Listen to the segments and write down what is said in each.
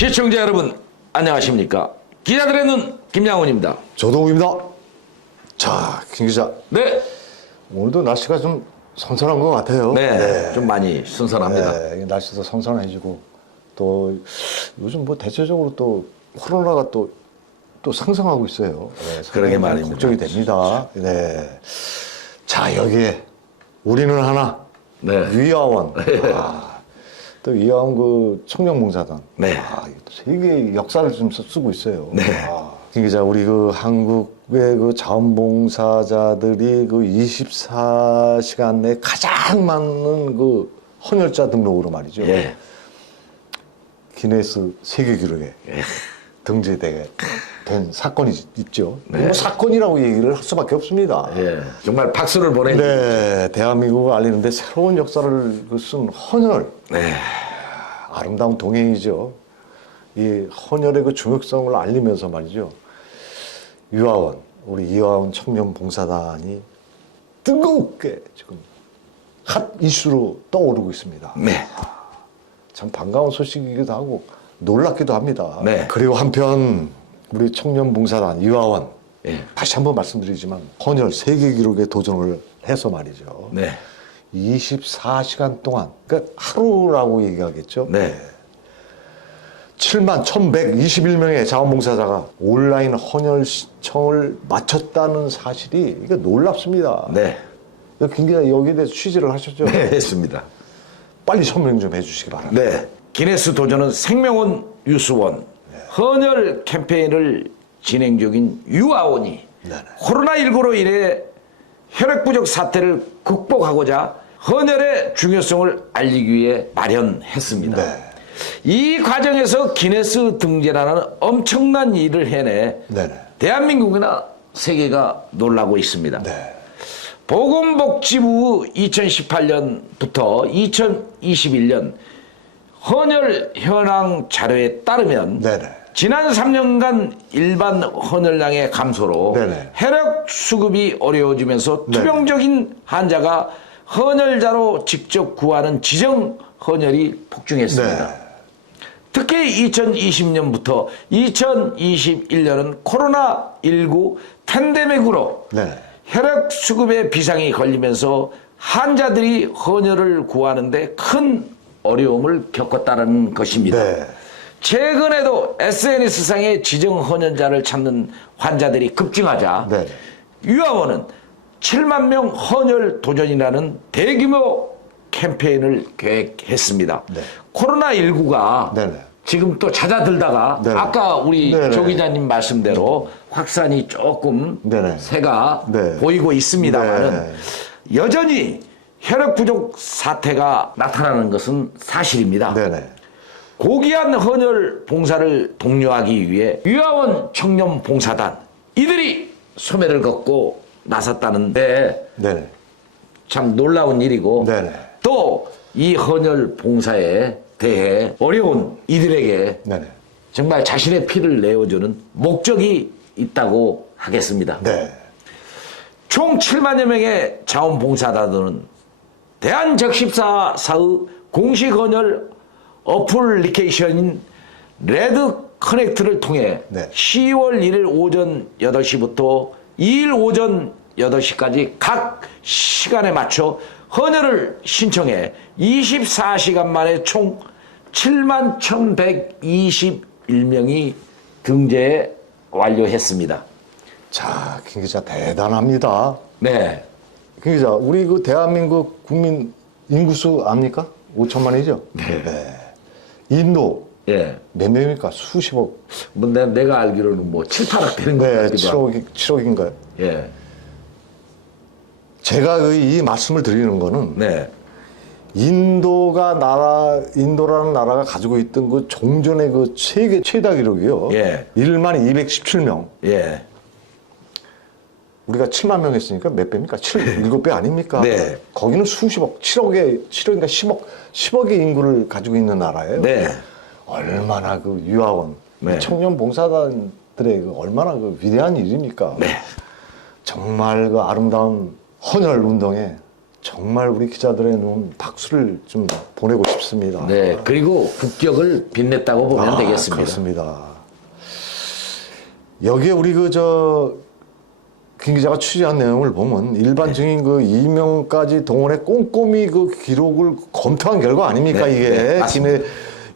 시청자 여러분 안녕하십니까? 기자들의 눈 김양훈입니다. 조동욱입니다. 자, 김 기자. 네. 오늘도 날씨가 좀 선선한 것 같아요. 네. 좀 많이 선선합니다. 네, 날씨도 선선해지고 또 요즘 뭐 대체적으로 또 코로나가 또 상승하고 있어요. 네, 그러게 말입니다. 걱정이 됩니다. 네. 자, 여기에 우리는 하나. 네. 위아원. 또 위아원 그 청년봉사단. 네. 이것도 세계의 역사를 좀 쓰고 있어요. 네. 김 기자, 우리 그 한국의 그 자원봉사자들이 그 24시간 내 가장 많은 그 헌혈자 등록으로 말이죠. 예. 기네스 세계 기록에 등재되게 된 사건이 있죠. 네. 뭐 사건이라고 얘기를 할 수밖에 없습니다. 예. 정말 박수를 보내주십시오. 네, 대한민국을 알리는데 새로운 역사를 쓴 헌혈. 네. 아름다운 동행이죠. 이 헌혈의 그 중요성을 알리면서 말이죠. 유아원, 우리 이화원 청년봉사단이 뜨겁게 지금 핫 이슈로 떠오르고 있습니다. 네. 참 반가운 소식이기도 하고 놀랍기도 합니다. 네. 그리고 한편 우리 청년봉사단 이화원 예. 다시 한번 말씀드리지만 헌혈 세계 기록에 도전을 해서 말이죠. 네. 24시간 동안, 그러니까 하루라고 얘기하겠죠. 네. 71,121명의 자원봉사자가 온라인 헌혈 신청을 마쳤다는 사실이 이게 놀랍습니다. 네. 김 기자 여기에 대해서 취재를 하셨죠? 네. 했습니다. 빨리 설명 좀 해주시기 바랍니다. 네. 기네스 도전은 생명원 유수원 헌혈 캠페인을 진행 중인 유아원이 네네. 코로나19로 인해 혈액 부족 사태를 극복하고자 헌혈의 중요성을 알리기 위해 마련했습니다. 네. 이 과정에서 기네스 등재라는 엄청난 일을 해내 네네. 대한민국이나 세계가 놀라고 있습니다. 네. 보건복지부 2018년부터 2021년 헌혈 현황 자료에 따르면 네네. 지난 3년간 일반 헌혈량의 감소로 네네. 혈액 수급이 어려워지면서 네네. 투병적인 환자가 헌혈자로 직접 구하는 지정 헌혈이 폭증했습니다. 네. 특히 2020년부터 2021년은 코로나19 팬데믹으로 네. 혈액 수급에 비상이 걸리면서 환자들이 헌혈을 구하는데 큰 어려움을 겪었다는 것입니다. 네. 최근에도 SNS상에 지정 헌혈자를 찾는 환자들이 급증하자 네. 유아원은 7만 명 헌혈 도전이라는 대규모 캠페인을 계획했습니다. 네. 코로나19가 네네. 지금 또 잦아들다가 네네. 아까 우리 네네. 조 기자님 말씀대로 확산이 조금 네네. 새가 네. 보이고 있습니다만은 네. 여전히 혈액 부족 사태가 나타나는 것은 사실입니다. 네네. 고귀한 헌혈 봉사를 독려하기 위해 유아원 청년 봉사단 이들이 소매를 걷고 나섰다는데 네네. 참 놀라운 일이고 네네. 또 이 헌혈 봉사에 대해 어려운 이들에게 네네. 정말 자신의 피를 내어주는 목적이 있다고 하겠습니다. 네. 총 7만여 명의 자원봉사자들은 대한적십사사의 공식 헌혈 어플리케이션인 레드 커넥트를 통해 네. 10월 1일 오전 8시부터 2일 오전 8시까지 각 시간에 맞춰 헌혈을 신청해 24시간 만에 총 71,121명이 등재 완료했습니다. 자, 김 기자 대단합니다. 네. 김 기자, 우리 그 대한민국 국민 인구수 압니까? 5천만이죠? 네. 인도 예. 몇 명입니까? 수십억. 뭐 내가 알기로는 뭐 7, 8억 되는 것 네, 같기도 하고. 7억인가요? 예. 제가 이 말씀을 드리는 거는 네. 인도라는 나라가 가지고 있던 그 종전의 그 세계 최다 기록이요. 예. 1만 217명. 예. 우리가 7만 명 했으니까 몇 배입니까? 7배 아닙니까? 네. 거기는 수십억, 7억인가 10억의 인구를 가지고 있는 나라예요. 네. 얼마나 그 유아원, 네. 청년 봉사단들의 그 얼마나 그 위대한 일입니까? 네. 정말 그 아름다운 헌혈 운동에 정말 우리 기자들의 눈 박수를 좀 보내고 싶습니다. 네, 그리고 국격을 빛냈다고 보면 되겠습니다. 그렇습니다. 여기에 우리 김 기자가 취재한 내용을 보면 일반 증인 이명까지 동원해 꼼꼼히 기록을 검토한 결과 아닙니까, 네, 이게? 네, 맞습니다.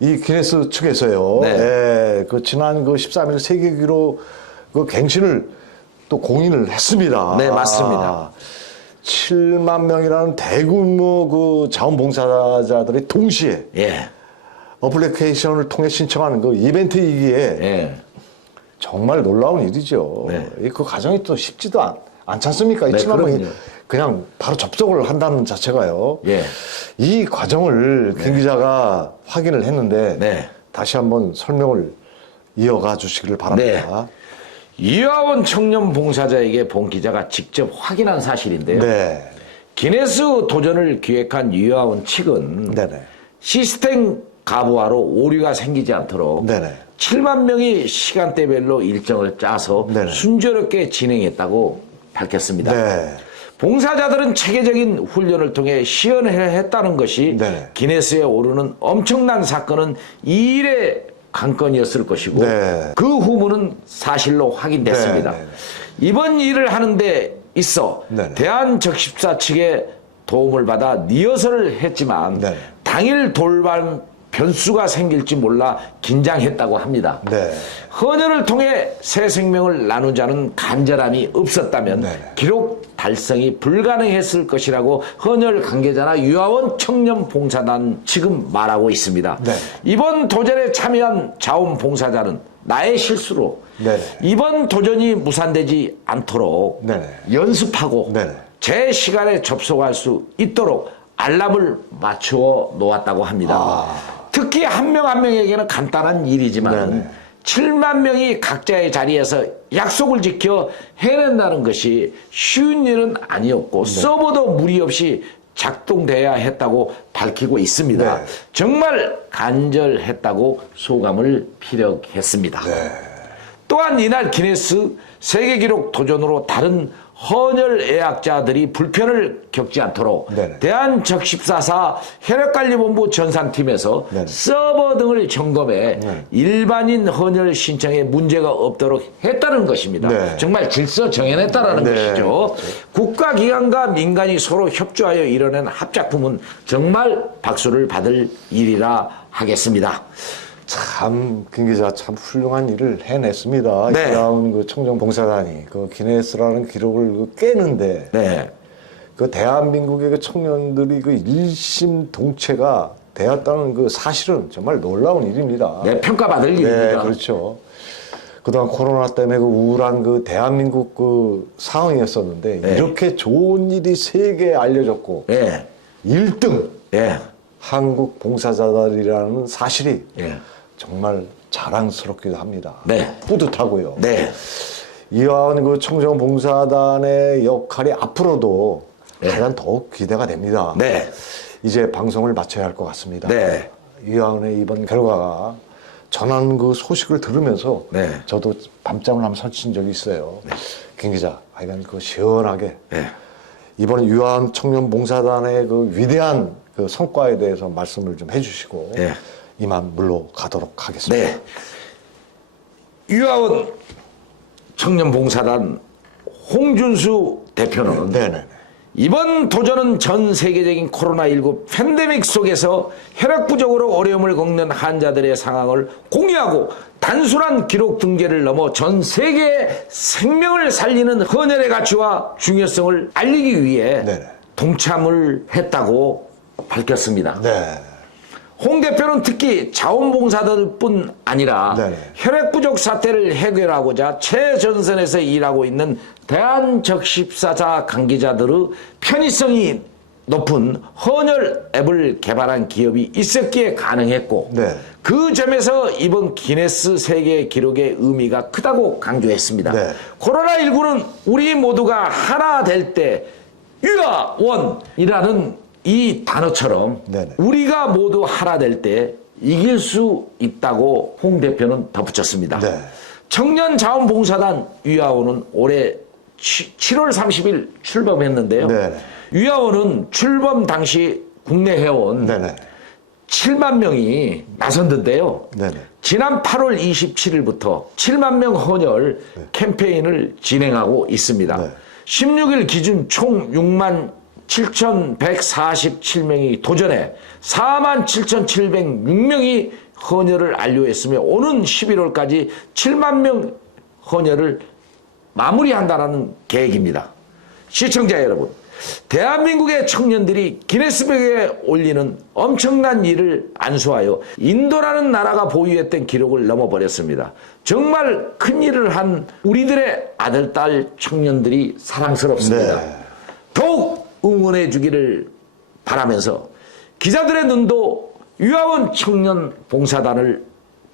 이 기네스 측에서요. 네. 예, 지난 13일 세계 기록 갱신을 또 공인을 했습니다. 네, 맞습니다. 7만 명이라는 대규모 자원봉사자들이 동시에 예, 어플리케이션을 통해 신청하는 이벤트이기에 예. 정말 놀라운 일이죠. 네. 그 과정이 또 쉽지도 않지 않습니까? 네, 7만 명이 그럼요. 그냥 바로 접속을 한다는 자체가요. 예. 이 과정을 김 기자가 확인을 했는데 네. 다시 한번 설명을 이어가 주시기를 바랍니다. 이화원 청년 봉사자에게 본 기자가 직접 확인한 사실인데요. 네. 기네스 도전을 기획한 이화원 측은 네네. 시스템 가부화로 오류가 생기지 않도록 네네. 7만 명이 시간대별로 일정을 짜서 네네. 순조롭게 진행했다고 밝혔습니다. 네. 봉사자들은 체계적인 훈련을 통해 시연했다는 것이 네네. 기네스에 오르는 엄청난 사건은 이 일의 관건이었을 것이고 네. 그 후문은 사실로 확인됐습니다. 네, 네, 네. 이번 일을 하는 데 있어 네, 네. 대한적십사 측의 도움을 받아 리허설을 했지만 네. 당일 돌발 변수가 생길지 몰라 긴장했다고 합니다. 네. 헌혈을 통해 새 생명을 나누자는 간절함이 없었다면 네. 기록 달성이 불가능했을 것이라고 헌혈 관계자나 유아원 청년 봉사단 지금 말하고 있습니다. 네. 이번 도전에 참여한 자원봉사자는 나의 실수로 네. 이번 도전이 무산되지 않도록 네. 연습하고 네. 제 시간에 접속할 수 있도록 알람을 맞추어 놓았다고 합니다. 특히 한 명 한 명에게는 간단한 일이지만 네네. 7만 명이 각자의 자리에서 약속을 지켜 해낸다는 것이 쉬운 일은 아니었고 서버도 무리 없이 작동돼야 했다고 밝히고 있습니다. 네. 정말 간절했다고 소감을 피력했습니다. 또한 이날 기네스 세계기록 도전으로 다른 헌혈 예약자들이 불편을 겪지 않도록 네네. 대한적십사사 혈액관리본부 전산팀에서 네네. 서버 등을 점검해 일반인 헌혈 신청에 문제가 없도록 했다는 것입니다. 네. 정말 질서 정연했다라는 네. 것이죠. 국가기관과 민간이 서로 협조하여 이뤄낸 합작품은 정말 박수를 받을 일이라 하겠습니다. 참, 김 기자 참 훌륭한 일을 해냈습니다. 네. 이라운 청정봉사단이 기네스라는 기록을 깨는데 네. 대한민국의 청년들이 일심동체가 되었다는 사실은 정말 놀라운 일입니다. 네, 평가받을 일입니다. 네, 그렇죠. 그동안 코로나 때문에 우울한 대한민국 상황이었었는데 네. 이렇게 좋은 일이 세계에 알려졌고 네. 1등 네. 한국 봉사자들이라는 사실이 네. 정말 자랑스럽기도 합니다. 네. 뿌듯하고요. 네. 이화원 청정봉사단의 역할이 앞으로도 네. 가장 더욱 기대가 됩니다. 네. 이제 방송을 마쳐야 할 것 같습니다. 네. 이화원의 이번 결과가 전한 소식을 들으면서 네. 저도 밤잠을 한번 설친 적이 있어요. 김 기자, 하여간 시원하게 네. 이번 이화원 청년봉사단의 위대한 성과에 대해서 말씀을 좀 해주시고 네. 이만 물러가도록 하겠습니다. 네. 유아원 청년봉사단 홍준수 대표는 네네. 이번 도전은 전 세계적인 코로나19 팬데믹 속에서 혈액 부족으로 어려움을 겪는 환자들의 상황을 공유하고 단순한 기록 등재를 넘어 전 세계의 생명을 살리는 헌혈의 가치와 중요성을 알리기 위해 네네. 동참을 했다고 밝혔습니다. 네. 홍 대표는 특히 자원봉사자들뿐 아니라 네네. 혈액 부족 사태를 해결하고자 최전선에서 일하고 있는 대한적십사사 관계자들의 편의성이 높은 헌혈 앱을 개발한 기업이 있었기에 가능했고 네. 그 점에서 이번 기네스 세계 기록의 의미가 크다고 강조했습니다. 네. 코로나19는 우리 모두가 하나 될 때 유아원이라는 이 단어처럼 네네. 우리가 모두 하나 될 때 이길 수 있다고 홍 대표는 덧붙였습니다. 네. 청년 자원봉사단 유아원은 올해 7월 30일 출범했는데요. 네. 위화원은 출범 당시 국내 회원 네네. 7만 명이 나섰는데요. 네네. 지난 8월 27일부터 7만 명 헌혈 캠페인을 진행하고 있습니다. 네. 16일 기준 총 6만 7,147명이 도전해 4만 7,706명이 헌혈을 완료했으며 오는 11월까지 7만 명 헌혈을 마무리한다는 계획입니다. 시청자 여러분, 대한민국의 청년들이 기네스북에 올리는 엄청난 일을 안수하여 인도라는 나라가 보유했던 기록을 넘어버렸습니다. 정말 큰 일을 한 우리들의 아들, 딸 청년들이 사랑스럽습니다. 네. 더욱 응원해 주기를 바라면서 기자들의 눈도 위화원 청년 봉사단을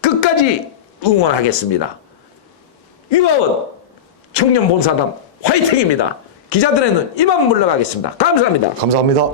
끝까지 응원하겠습니다. 위화원 청년 봉사단 화이팅입니다. 기자들의 눈 이만 물러가겠습니다. 감사합니다. 감사합니다.